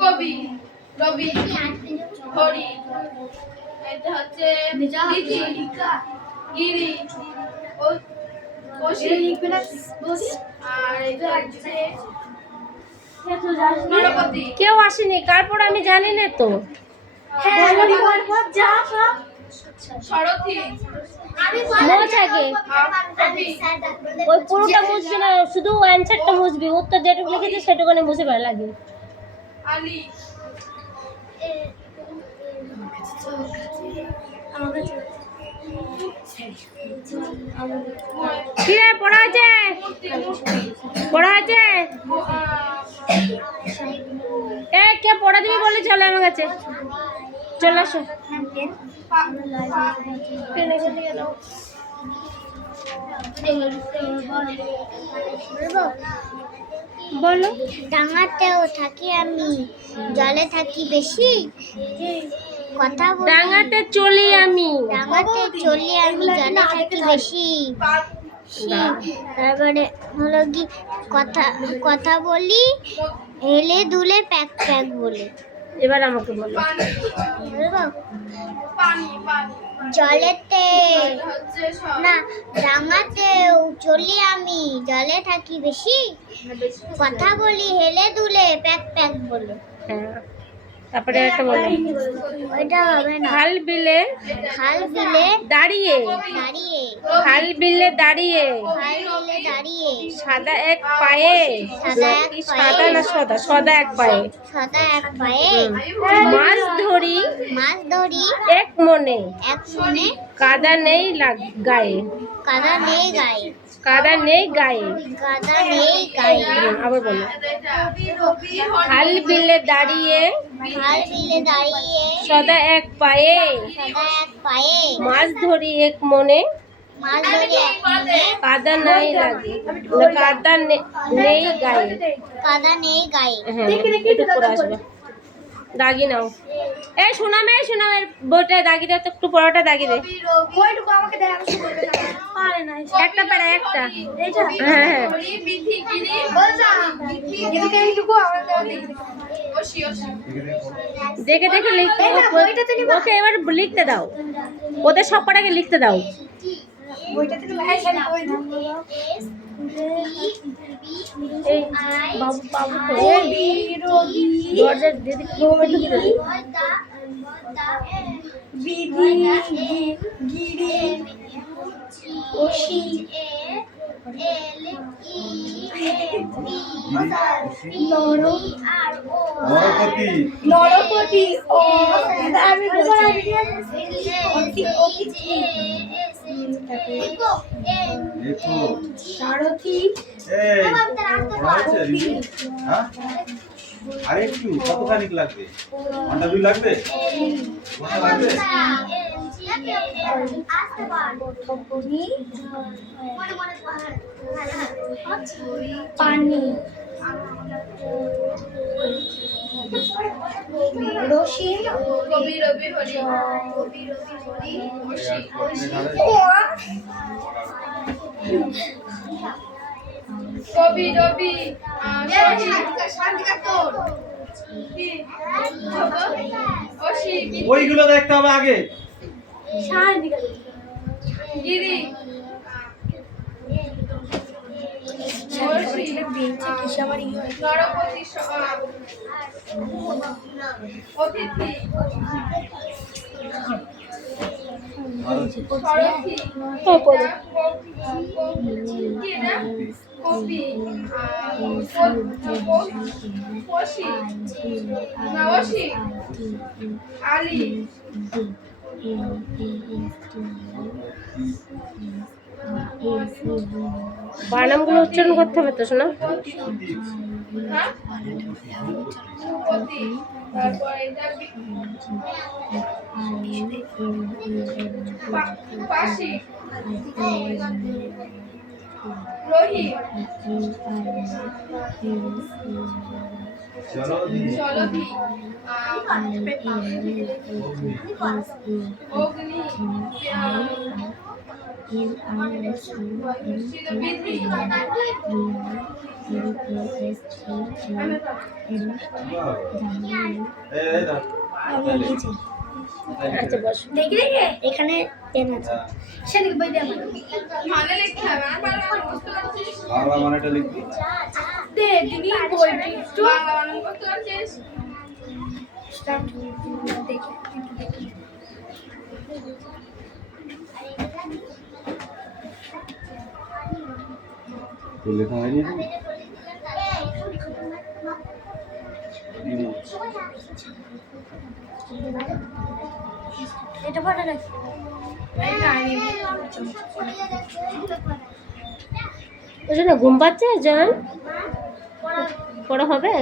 কবি, রবি, হরি, এটা হচ্ছে লিচি, গিরি, আর এটা হচ্ছে নরপতি। কেউ আসেনি, কারপর আমি জানি না তো। শরথী, মোচ আগে ওই পুরোটা মুছবি না, শুধু অ্যানসারটা মুছবি, উত্তর যেটুকু লিখেছি সেটুকুনি মুছে ভালো লাগে। আলি, কি রে পড়া আছে? পড়া আছে? এ কে পড়া দিবি বলে চলে আমার কাছে, চলে আসো। বলো। ডাঙাতেও থাকি আমি, জলে থাকি বেশি, কথা বলি। ডাঙাতে চলি আমি, ডাঙাতে চলি আমি, জলে থাকি বেশি। তারপরে হলো কি কথা কথা বলি, হেলে দুলে প্যাক প্যাক বলে। এবার আমাকে বলো। বলবো? পানি, পানি, জলেতে এটা হচ্ছে না, ডাঙাতেও চলি আমি, জলে থাকি বেশি, কথা বলি হেলে দুলে প্যাক প্যাক বলে। হ্যাঁ, তারপরে একটা বলো। ওইটা হবে না। খাল বিলে খাল বিলে দাঁড়িয়ে, দাঁড়িয়ে, খাল বিলে দাঁড়িয়ে, খাল বিলে দাঁড়িয়ে, সাদা এক পায়ে, সাদা এক কি পায়ে, সাদা না সদা, সদা এক পায়ে, সদা এক পায়ে, মাছ ধরি মাছ ধরি এক মনে, এক মনে, কাদা নেই গায়ে, কাদা নেই গায়ে, কাদা নেই গায়ে। কাদা নেই গায়ে। আবার বলো। রবি, খাল বিলে দাঁড়িয়ে, খাল বিলে দাঁড়িয়ে, সদা এক পায়ে, সদা এক পায়ে, মাছ ধরি এক মনে, মাছ ধরি এক মনে, কাদা নাই লাগে, কাদা নেই গায়ে। কাদা নেই গায়ে। হ্যাঁ, একটু পড়ে আসবে। দাগি নাও। এই শোনামে, শোনামের বইটা দাগি দাও তো, একটু পড়াটা দাগি দে। ওইটুকু আমাকে দেয়, আমি শুনতে পারে না। একটা পারে একটা। এইটা হ্যাঁ হ্যাঁ। হরি, বিধি, গিরি, বলছা এদিকে এইটুকু আমাকে দেখি। ওশি, ওশি, দেখে দেখে লিখতে, ওকে এবার লিখতে দাও, ওদের সব কটাকে লিখতে দাও। বইটাতে তো ভাই খালি বই দাও। এই বাবু বাবু তো দরজার দিদি বিধি, গিরি, ওশি, নরপতি, নরপতি, ও আমি দেখো সারথি, এই পড়া হয়েছে রিজু? হ্যাঁ, আর একটু কতখানি লাগবে? ঘন্টা দুই লাগবে? ঘন্টা লাগবে? পানি, রশি, কবি, রবি, হরি, ওশি, কবি, রবি, ওশি, ওইগুলো দেখতে হবে আগে। গিরি, নরপতি, অতিথি, শরথী, কবি, ওশি, নওশি, আলি, বানামগুলো উচ্চারণ করতে হবে তো, শোনা। হ্যাঁ, ভূপতি, তারপর এটা পাশি, রোহি, জলধি, অগ্নি, এই ধর। আচ্ছা বস। দেখি এখানে পেন আছে। সেদিকে বই দে আমার মানে লিখতে হবে আমার মুখস্থ করছিস বাংলা মানেটা লিখবি। দে দিদি বইটি একটু বাংলা মানে মুখস্থ করছিস স্টার্ট দেখি দেখি তো লেখা হয়নি এটা পড়ে রাখ। ওই জন্য ঘুম পাচ্ছে জন পড়া হবে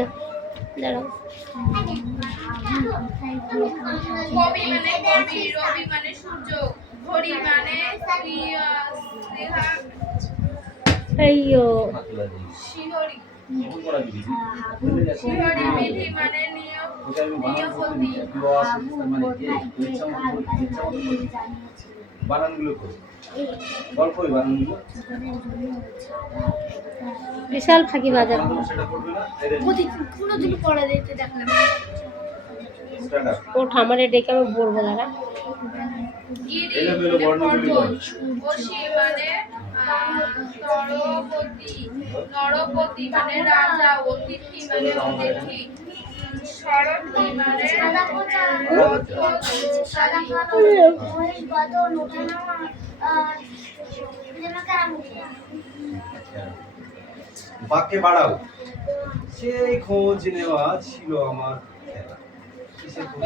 দাঁড়াও কবি মানে কবি রবি মানে সূর্য ঘড়ি মানে আইয়ো শিহরি কোন করা দিবি শিহরি বিধি মানে নিয়ম ওটা আমি বানান করতে দিই তুই আসিস মানে কি তুই ইচ্ছা মতো বানানগুলো কর গল্পই বানানগুলো বিশাল ফাঁকি বাজার সেটা করবে না এদের কোনো দিন পড়া দিতে দেখলাম স্ট্যান্ড আপ ও ঠামারে ডেকে আমি বলবো দাঁড়া গিরি এলোমেলো বর্ণগুলি বল। বসি মানে নরপতি মানে রাজা অতিথি মানে অতিথি শরণী মানে বাক্যে বাড়াও সেই খোঁজ নেওয়া ছিল আমার খেলা কিসের খোঁজ?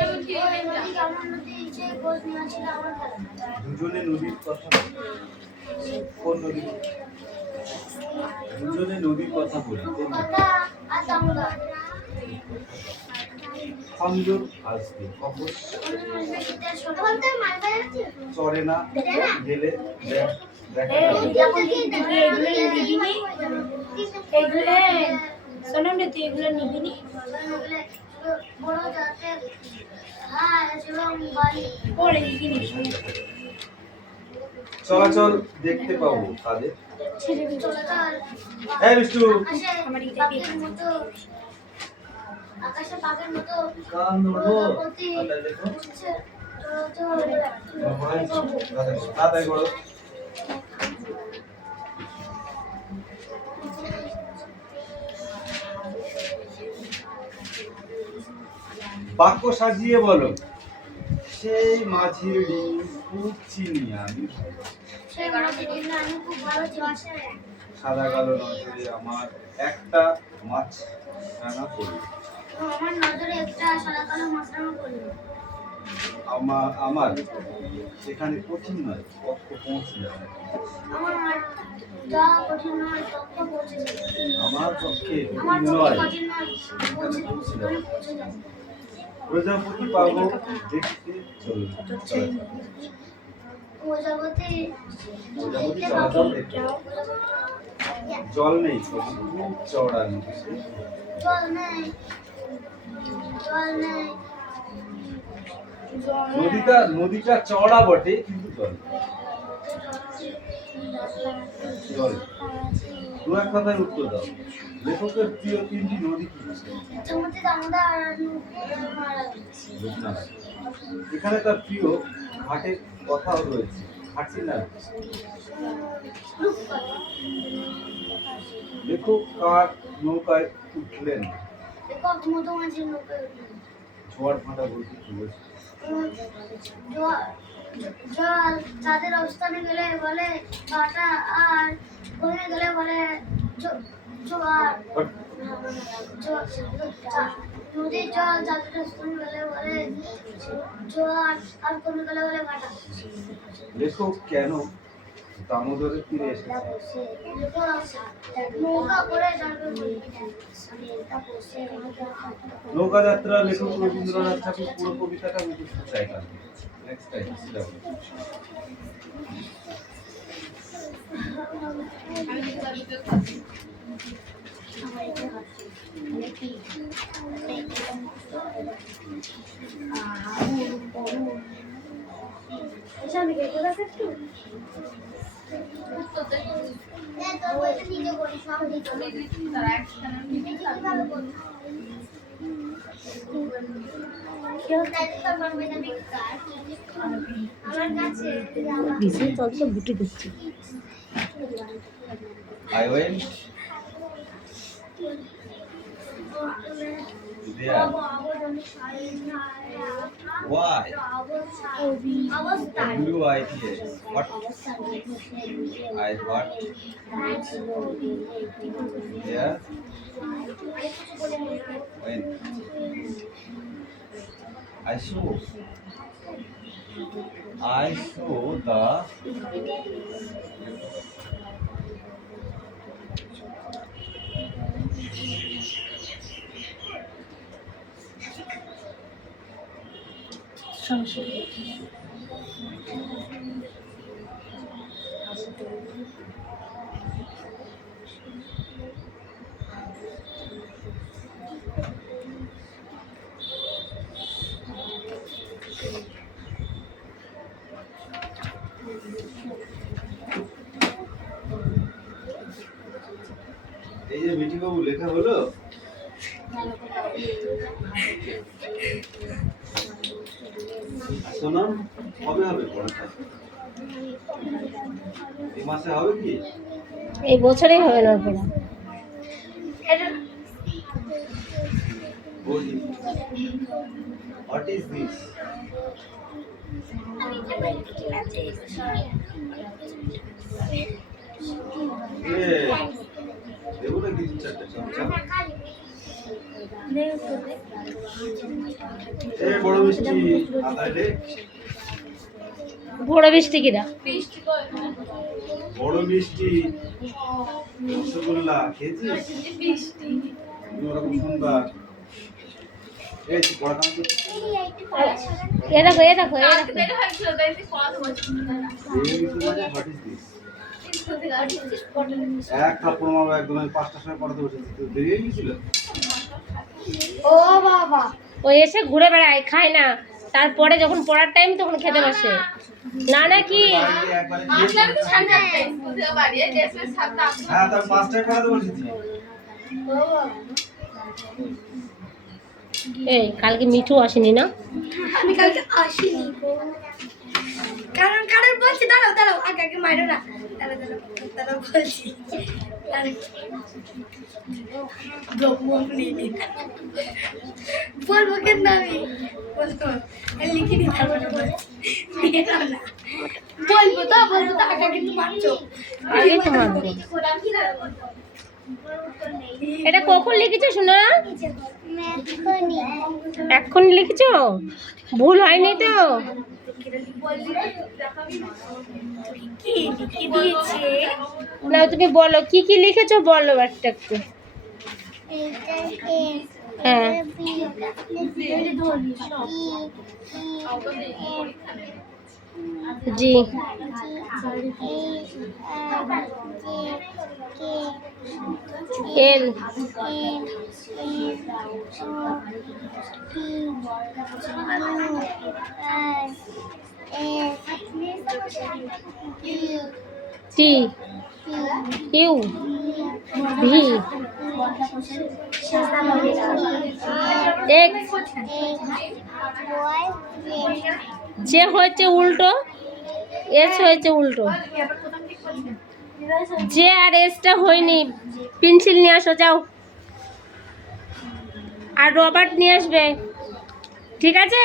দুজনে নদীর কথা কোন নদী দুজনে নদীর কথা বলি কোন নদী? সংযোগ আসবে কখন চড়ে না গেলে দেখা সোনাম রে তুই এগুলো নিবি নি পড়ে দিবি চলাচল দেখতে পাবো তাদের এই বিষ্টু আকাশে পাখির মতো কান ধরবো আচ্ছা দেখো তাড়াতাড়ি করো বাক্য সাজিয়ে বলো সেই মাঝির ডিম খুব চিনি আমি সেই মাছের ডিম আমি খুব ভালো চিনি। সাদা কালো নজরে আমার একটা মাছ রান্না করি আমার নজরে একটা সাদা কালো মাছরাঙা পড়লো। আমার সেখানে কঠিন নয় কষ্ট পৌঁছে যাবে আমার যা কঠিন নয় তত পৌঁছে যাবে। আমার পক্ষে আমার কঠিন পক্ষে নয় কঠিন নয় সেখানে পৌঁছে যাবে। প্রজাপতি পাবো দেখতে চলবে প্রজাপতি প্রজাপতি চলাচল দেখতে জল নেই তবু খুব চওড়া নদী জল নেই জল নেই নদীটা চওড়া বটে কিন্তু জল জল দু এক কথায় উত্তর দাও লেখকের প্রিয় তিনটি নদী কি ইচ্ছামতি দামোদর আর রূপনারায়ণ। এখানে তার প্রিয় ঘাটের কথাও রয়েছে ঘাটছি না লেখক কার নৌকায় উঠলেন লেখক মধুমাছির নৌকায় উঠলেন। ঝড় ফাটা বলতে কি বলছে জল চাঁদের অবস্থানে গেলে বলে কাটা আর কমে গেলে বলে জোয়ার নদীর জল চাঁদের অবস্থানে গেলে বলে জোয়ার আর কমে গেলে বলে ভাটা। লেখক কেন দামোদরের তীরে এসেছে নৌকা করে যাবে নৌকা যাত্রা লেখক রবীন্দ্রনাথ ঠাকুর পুরো কবিতাটা মুখস্থ চাইলাম নেক্সট টাইম এসব তোর বইটা নিজে করি সব দিতে আমার কাছে বিশেষ চলছে বুটি দিচ্ছি I went there. Why? WITS. What? I what? Yeah. When? I saw the এই যে মিঠি বাবু লেখা হলো শোনো কবে হবে পড়াটা এই মাসে হবে কি এই বছরেই হবে না পড়া What is this? দেবো নাকি দু চারটে চামচা বড় মিষ্টি আদায় রে বড় বৃষ্টি কিরা বড় মিষ্টি রসগোল্লা খেয়েছিস ওরকম সুন্দর এই পড়া কাম এ দেখো এ দেখো এ দেখো এক থাপ্পড় মারবো একদম আমি 5টার সময় পড়াতে বসেছি তুই বেরিয়ে গেছিল ও বাবা ও এসে ঘুরে বেড়ায় খায় না তারপরে যখন পড়ার টাইম তখন খেতে বসে না না কি হ্যাঁ তার 5টায় পড়াতে বসেছি এই কালকে মিঠু আসেনি না আমি কালকে আসিনি কারণ বলছি দাঁড়াও দাঁড়াও আগে আগে মারো না দাঁড়াও বলছি বলবো কেন আমি বলবো লিখিনি তারপরে বলবো তো আগে কিন্তু মারছো আগে তো মারবো এটা কখন লিখেছো শোনা এখন লিখেছো ভুল হয়নি তো কি দিয়েছে না তুমি বলো কি কি লিখেছো বলো একটা একটু হ্যাঁ জি এল টি ইউ ভি এক্স যে হয়েছে উল্টো এস হয়েছে উল্টো যে আর এসটা হয়নি পেন্সিল নিয়ে আসো যাও আর রবার্ট নিয়ে আসবে ঠিক আছে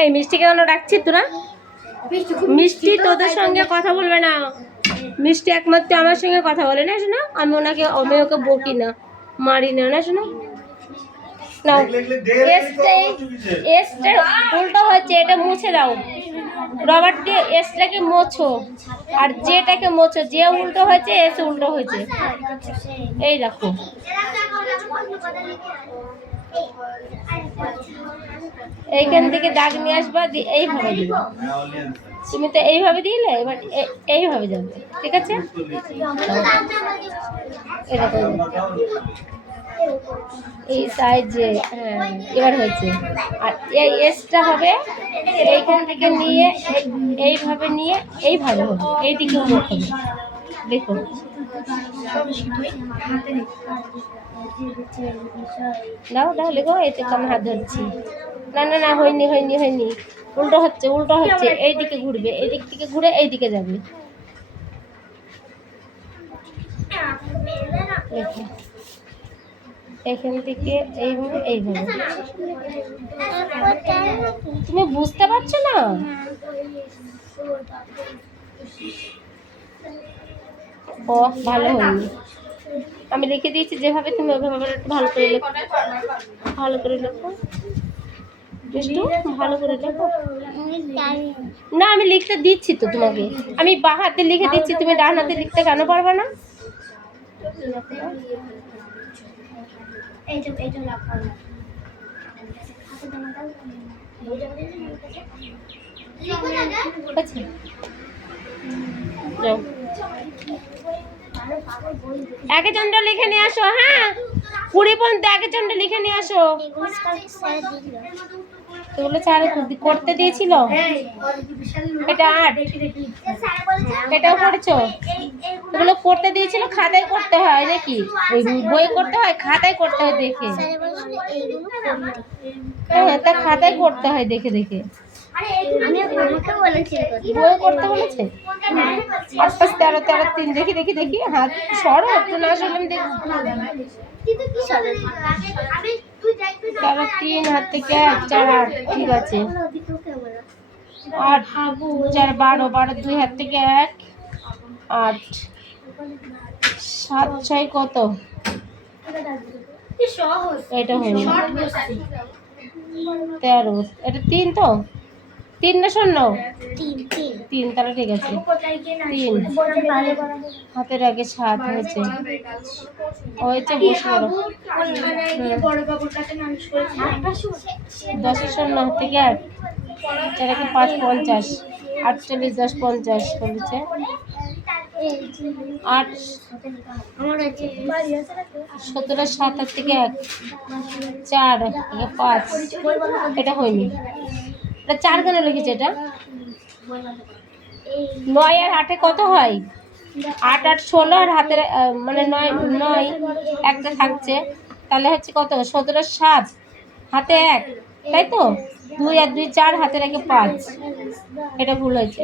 এই মিষ্টি কেন ডাকছিস তোরা মিষ্টি তোদের সঙ্গে কথা বলবে না মিষ্টি একমাত্র আমার সঙ্গে কথা বলে না শোনা আমি ওকে বকি না মারি না শোনা নাও লিখ, ডেকে এসটা উল্টো হচ্ছে, এটা মুছে দাও। রবার দিয়ে এসটাকে মোছো, আর যেটাকে মোছো, যে উল্টো হয়েছে এস উল্টো হয়েছে। এই দেখো, এইখান থেকে দাগ নিয়ে আসবা, এইভাবে দিবা। তুমি তো এইভাবে দিলে, এবার এইভাবে যাবে, ঠিক আছে? এরকম এই সাইজে, হ্যাঁ এবার হয়েছে। আর এই এসটা হবে এইখান থেকে নিয়ে এইভাবে নিয়ে এইভাবে হবে, এইদিকে মুখ হবে। দেখো দাও দাও লেগো, এতে আমি হাত ধরছি। না না না, হয়নি হয়নি হয়নি, উল্টো হচ্ছে উল্টো হচ্ছে, এইদিকে ঘুরবে, এইদিক থেকে ঘুরে এইদিকে যাবে। এখান থেকে এইভাবে এইভাবে। তুমি বুঝতে পারছো না? ও ভালো হয়নি, আমি লিখে দিয়েছি যেভাবে, তুমি ওইভাবে একটু ভালো করে লেখো, ভালো করে লেখো, একটু ভালো করে লেখো। না আমি লিখতে দিচ্ছি তো তোমাকে, আমি বাঁ হাতে লিখে দিচ্ছি, তুমি ডান হাতে লিখতে কেন পারবে না? একে চন্দ্র লিখে নিয়ে আসো। হ্যাঁ 20 পর্যন্ত একে চন্দ্র লিখে নিয়ে আসো। এগুলো স্যার করতে দিয়েছিল। এটা 8, এটাও করেছো? এগুলো করতে দিয়েছিল, খাতায় করতে হয় নাকি? ওই বই করতে হয়, খাতায় করতে হয় দেখে। হ্যাঁ তা খাতায় করতে হয় দেখে দেখে। বই করতে বলেছে? 8 + 13 13 3, দেখি দেখি দেখি, হাত সরো একটু, না সরলে আমি দেখি। 13 3 হাত থেকে 1 4 8, ঠিক আছে। 8 4 12 12 2 হাত থেকে 1 8 7 6 কত? এটা হয়নি। 13, এটা 3 তো? 3 না শূন্য? 3, তাহলে ঠিক আছে। 3 হাতের আগে 7 হয়েছে, হয়েছে বসে বড়। 10 শূন্য হাত থেকে 8, 4 একে 5 50, 8 × 10 50 হয়েছে। 8 17 7 হাত থেকে 1 4 একে 5, এটা হয়নি। এটা 4 কেন লিখেছে? এটা 9 আর 8 কত হয়? 8 8 16, আর হাতের মানে 9 9 একটা থাকছে, তাহলে হচ্ছে কত? 17 7 হাতে 1, তাই তো? 2 আর 2 4, হাতে রেখে 5, এটা ভুল হয়েছে।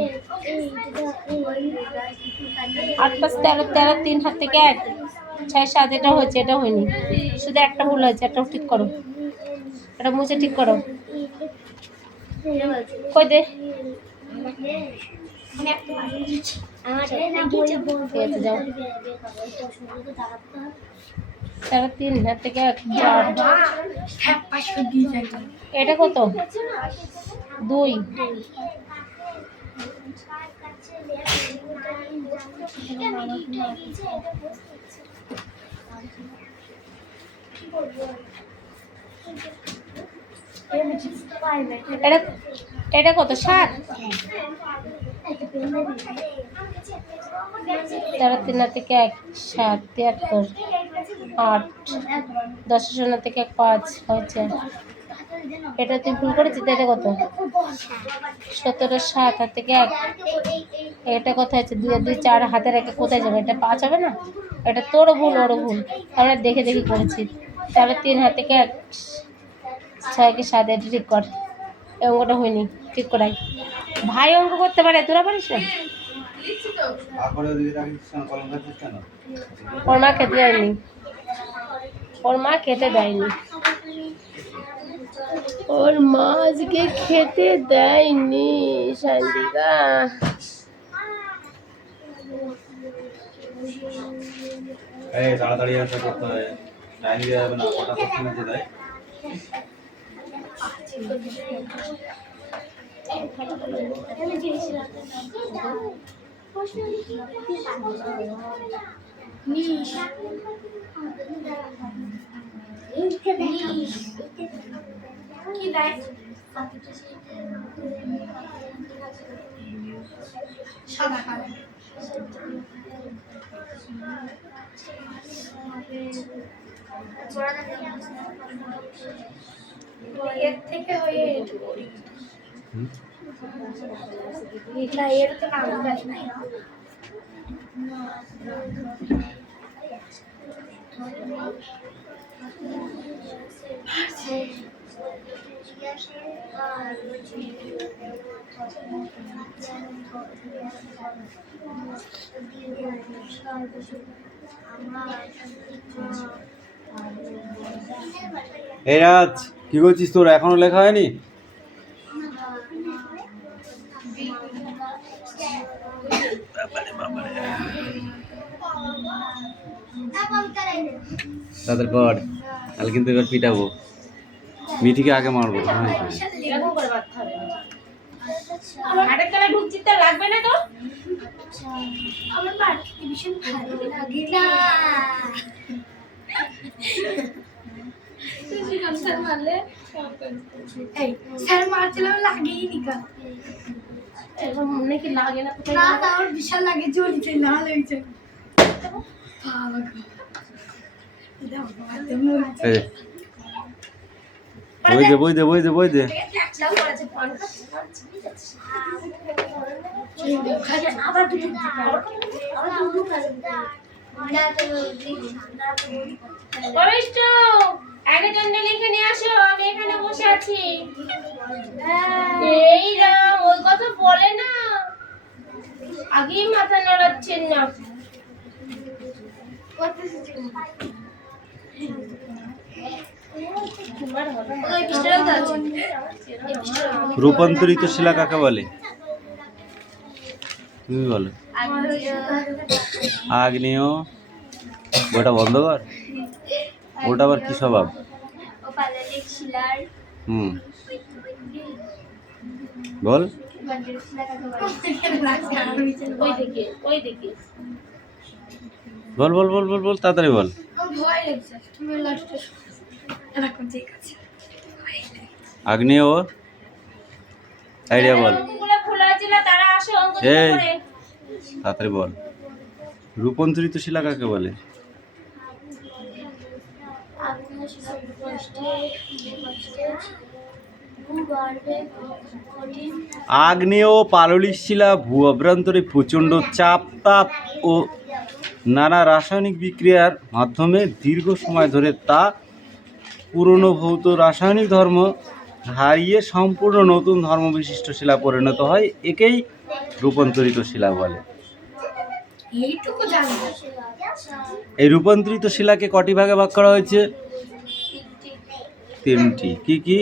8 + 13 13 3 হাত থেকে 1 6 7, এটা হয়েছে, এটা হয়নি। শুধু একটা ভুল হয়েছে, একটা ঠিক করো, এটা মুছে ঠিক করো। কই দে, যাও। 3 হাত থেকে 1 4, এটা কত? 2। এটা কত? 7। 13 3 হাত থেকে 1 7 73 8 10 শূন্য থেকে 5 হয়েছে। এটা তুই ভুল করেছিস। এটা কত? 17 7 হাত থেকে 1, এটা কত হয়েছে? 2 আর 2 4, হাতে রেখে কোথায় যাবে? এটা 5 হবে না? এটা তোরও ভুল, ওরও ভুল, আমরা দেখে দেখে করেছি। তাহলে 3 হাত থেকে 1 6 কে 7, এটা ঠিক কর। এই অঙ্কটা হয়নি, ঠিক করাই। ভাই অঙ্ক করতে পারে, তোরা পারিস না? ওর মা খেতে দেয়নি, ওর মা খেতে দেয়নি, ওর মা আজকে খেতে দেয়নি। শান্তিকা এই তাড়াতাড়ি আসা করতে হয়, টাইম দেওয়া যাবে না। কটা কোশ্চেন আছে তাই? কি দেয় সাদা কালার এর থেকে হয়ে না এর তো নাম দেয় না এই রাজ কি করছিস? তোর এখনো লেখা হয়নি? তাদের পর তাহলে কিন্তু এবার পিটাবো। মিঠিকে আগে মারবো। এরকম করে বাঁধতে হবে। হাটের তলায় ঢুকছি তো লাগবে না তো? আমার মারতে ভীষণ ভালো লাগে না স্যার মারলে এই স্যার মারছিলাম লাগেই নি কা এরকম মনে কি লাগে না? না না আমার বিশাল লাগে জ্বলছে লাল হয়েছে বই দে আবার দুটো কবিষ্ট আগে জন্য লিখে নিয়ে আসো, আমি এখানে বসে আছি। এই রাম ওই কথা বলে না, আগেই মাথা নড়াচ্ছেন না। রূপান্তরিত শিলা কাকে বলে? তুমি বলো। আগ্নেয়। ওটা বন্ধ কর। ওটা আবার কি স্বভাব? বল। বল বল বল বল বল তাড়াতাড়ি বল। আগ্নেয় আইডিয়া বল। এই তাড়াতাড়ি বল। রূপান্তরিত শিলা কাকে বলে? আগ্নেয় ও পাললিক শিলা ভূ অভ্যন্তরে প্রচণ্ড চাপ, তাপ ও নানা রাসায়নিক বিক্রিয়ার মাধ্যমে দীর্ঘ সময় ধরে তা পুরনো ভৌত রাসায়নিক ধর্ম হারিয়ে সম্পূর্ণ নতুন ধর্ম বিশিষ্ট শিলা পরিণত হয়। একেই রূপান্তরিত শিলা বলে। এই রূপান্তরিত শিলাকে কটি ভাগে ভাগ করা হয়েছে? তিনটি। কি কি?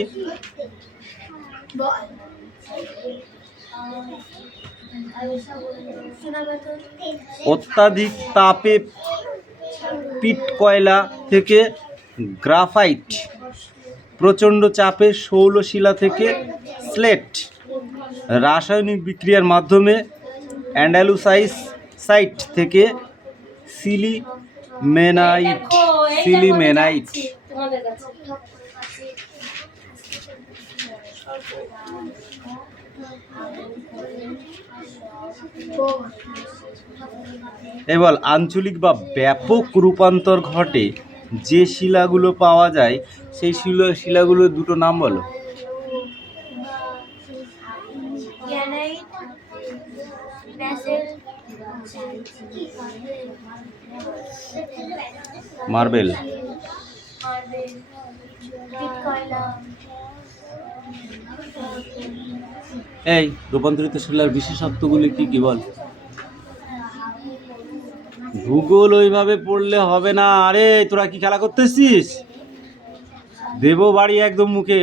অত্যাধিক তাপে পিট কয়লা থেকে গ্রাফাইট, প্রচণ্ড চাপে শৈলশিলা থেকে স্লেট, রাসায়নিক বিক্রিয়ার মাধ্যমে অ্যান্ডালুসাইট থেকে সিলিমেনাইট। এবার আঞ্চলিক বা ব্যাপক রূপান্তর ঘটে যে শিলাগুলো পাওয়া যায়, সেই শিলাগুলোর দুটো নাম বলো। মার্বেল। এই রূপান্তরিত শিলার বিশেষত্বগুলি কি কি বল? ভূগোল ওইভাবে পড়লে হবে না। আরে তোরা কি খেলা করতেছিস? দেবো বাড়ি একদম মুখে।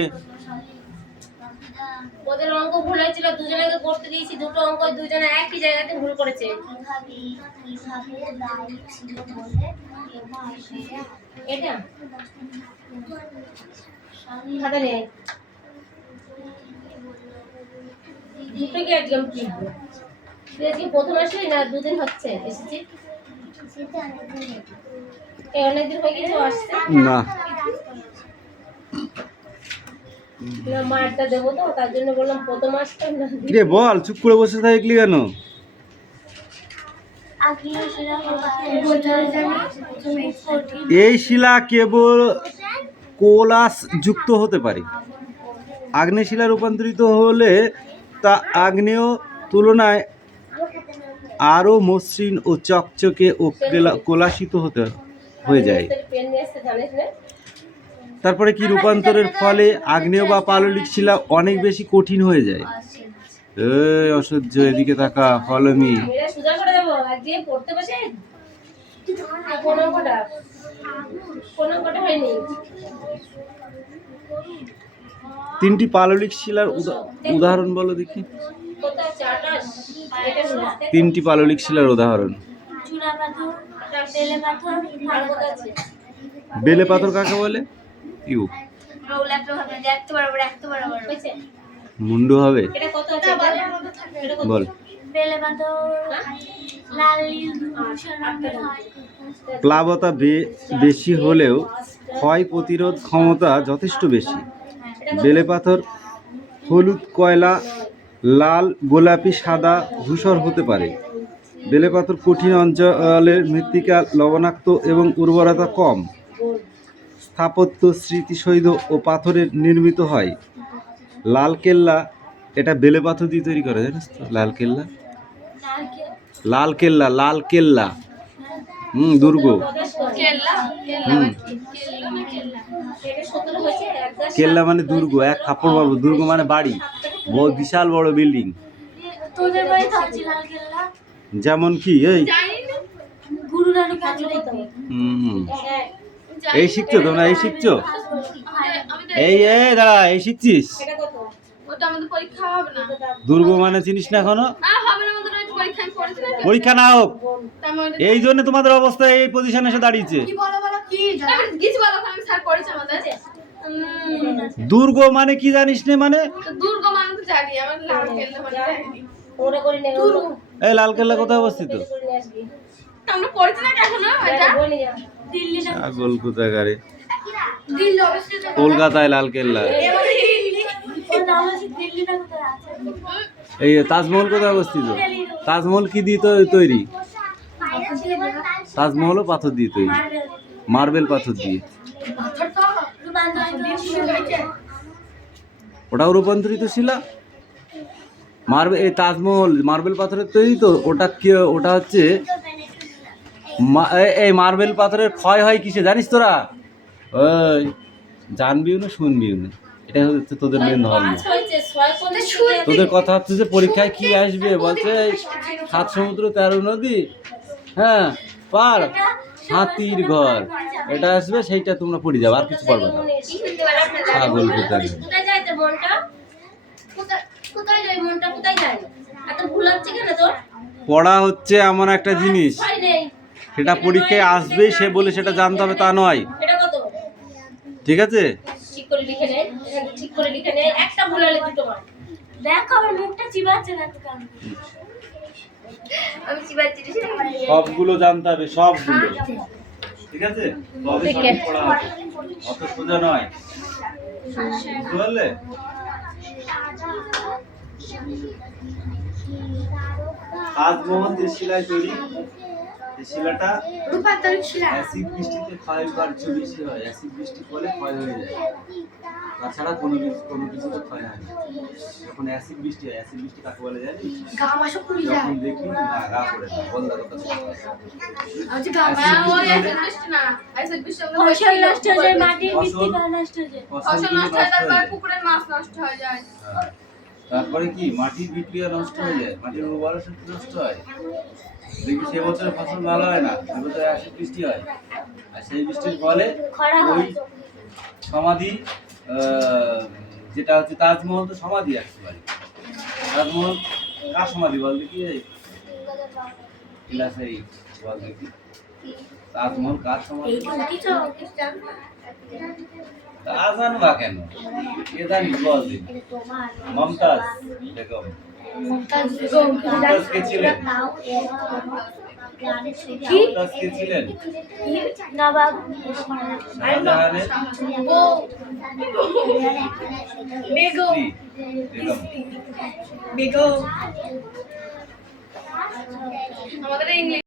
ওদের অঙ্ক ভুলে হয়েছিল, দুজনকে করতে দিয়েছি, দুটো অঙ্ক দুজনে একই জায়গাতে ভুল করেছে। এটা খাতা নেই, দুটোকে একদম কি তুই আজকে প্রথম আসলি না দুদিন হচ্ছে এসেছি? এই অনেকদিন হয়ে গেছে আসছে না না, মারটা দেবো তো তার জন্য বললাম প্রথম আসতাম না। কিরে বল, চুপ করে বসে থাকলি কেন? এই শিলা কেবল কোলাস যুক্ত হতে পারে। আগ্নেয় শিলা রূপান্তরিত হলে তা আগ্নেয় তুলনায় আরও মসৃণ ও চকচকে ও কোলাসিত হয়ে যায়। পেন নিয়ে আসতে জানিস না? তারপরে কি রূপান্তরের ফলে আগ্নেয় বা পাললিক শিলা অনেক বেশি কঠিন হয়ে যায়। এই অসহ্য, এদিকে তাকা, ফলো মি। মেয়েরা সোজা করে দেবো একদিন পড়তে বসে কোনো কটা হয়নি। তিনটি পাললিক শিলার উদাহরণ বলো দেখি। কোথায় চাটাস? এটা হচ্ছে তিনটি পাললিক শিলার উদাহরণ। আর কোথায় আছে? বেলে পাথর কাকে বলে? ইউ হয়েছে? মুন্ডু হবে। এটা কত আছে? এটা কত? বল। প্লাবতা বেশি হলেও ক্ষয় প্রতিরোধ ক্ষমতা যথেষ্ট বেশি। বেলে পাথর হলুদ, কয়লা, লাল, গোলাপি, সাদা, ধূসর হতে পারে। বেলে পাথর কঠিন অঞ্চলের মৃত্তিকা লবণাক্ত এবং উর্বরতা কম। স্থাপত্য স্মৃতিসৌধ ও পাথরের নির্মিত হয়। লাল কেল্লা, এটা বেলে পাথর দিয়ে তৈরি করে, জানিস তো? লাল কেল্লা, লাল কেল্লা, লাল কেল্লা, দুর্গ। কেল্লা মানে দুর্গ, এক থাপ্পড় মারবো। দুর্গ মানে বাড়ি, বিশাল বড় বিল্ডিং। যেমন কি এই এই শিখছো তোমরা? এই শিখছো? এই দাঁড়া, এই শিখছিস? দুর্গ মানে চিনিস না এখনো? পরীক্ষা না হোক, এই জন্য তোমাদের অবস্থা এই পজিশনে এসে দাঁড়িয়েছে। দুর্গ মানে কি জানিস না? মানে এই লাল কেল্লা কোথায় অবস্থিত? ছাগল কোথাকারে, কলকাতায় লাল কেল্লা। এই তাজমহল কোথায় অবস্থিত? তাজমহল কি দিয়ে তৈরি? তাজমহলও পাথর দিয়ে তৈরি, মার্বেল পাথর দিয়ে। ওটাও রূপান্তরিত শিলা। এই তাজমহল মার্বেল পাথরের তৈরি তো। ওটা কি? ওটা হচ্ছে এই মার্বেল পাথরের ক্ষয় হয় কিসে জানিস তোরা? ওই জানবিও না শুনবিও না, এটা হচ্ছে তোদের মেন ধর্ম। তোদের কথা হচ্ছে যে পরীক্ষায় কি আসবে, বলছে 7 সমুদ্র 13 নদী, হ্যাঁ পার, হাতির ঘর, এটা আসবে, সেইটা তোমরা পড়ে যাবে, আর কিছু পারবে না। ছাগল কোথায়। পড়া হচ্ছে এমন একটা জিনিস, সেটা পরীক্ষায় আসবে, সে বলে সেটা জানতে হবে তা নয়, ঠিক আছে? ঠিক করে লিখে নে, ঠিক করে লিখে নে, একটা ভুল হলে দুটো মার। দেখো আমার মুখটা চিবাচ্ছে না তো কেন? আমি চিবাচ্ছি না। সবগুলো জানতে হবে, সবগুলো, ঠিক আছে? তবে সঠিক পড়া হবে, অত সোজা নয়, বুঝতে পারলে? তাজমহল যে শিলায় তৈরি, এই শিলাটা রূপান্তরিত শিলা। অ্যাসিড বৃষ্টিতে ক্ষয় বেশি হয়, অ্যাসিড বৃষ্টির ফলে ক্ষয় হয়ে যায়, তাছাড়া কোনো কিছুতে ক্ষয় হয় না। যখন অ্যাসিড বৃষ্টি হয়, অ্যাসিড বৃষ্টি কাকে বলে জানিস? গা মাসও পুড়ে যায়। যখন দেখবি না গা পড়ে না, বলদা কথা আচ্ছা গা ওই অ্যাসিড বৃষ্টি না, অ্যাসিড বৃষ্টি আমরা ফসল নষ্ট হয়ে যায়, মাটির মৃত্তিকা নষ্ট হয়ে যায়, ফসল নষ্ট হয়, তারপর পুকুরের মাছ নষ্ট হয়ে যায়। তারপরে কি মাটির বিক্রিয়া নষ্ট হয়ে যায়, মাটির উর্বরা শক্তি নষ্ট হয়। দেখবি সে বছর ফসল ভালো হয় না, সে বছর অ্যাসিড বৃষ্টি হয়, আর সেই বৃষ্টির ফলে ওই সমাধি, যেটা হচ্ছে তাজমহল, তো সমাধি আসতে পারে। তাজমহল কার সমাধি বল দেখি এই ক্লাসে এই বল দেখি তাজমহল কার সমাধি তা জানো না কেন কে জানি বল দেখি মমতাজ বেগম মমতাজ কে ছিলেন মমতাজ কে ছিলেন নবাব শাহজাহানের বেগম স্ত্রী বেগম বেগম আমাদের ইংলিশ